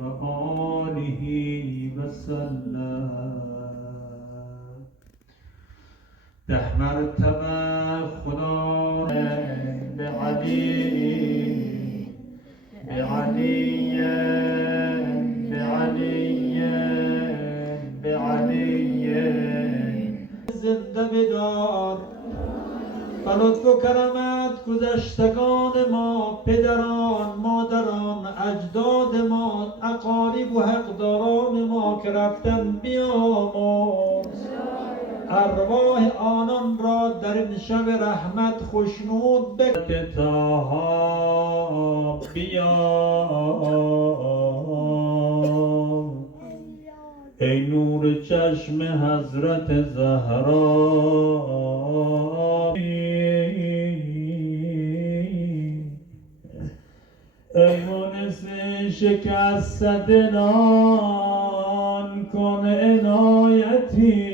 و آله و سلم. 10 مرتبه خدا به علی به علی به علی به علی زنده بدار. به لطف و کرمت گذشتگان ما، پدران، مادران، اجداد ما، اقارب و حقداران ما که رفتن بیامرز. ارواح آنان را در این شب رحمت خوشنود بکن. تاها بیا ای نور چشم حضرت زهرا، ای مونس شکست دلان کن عنایتی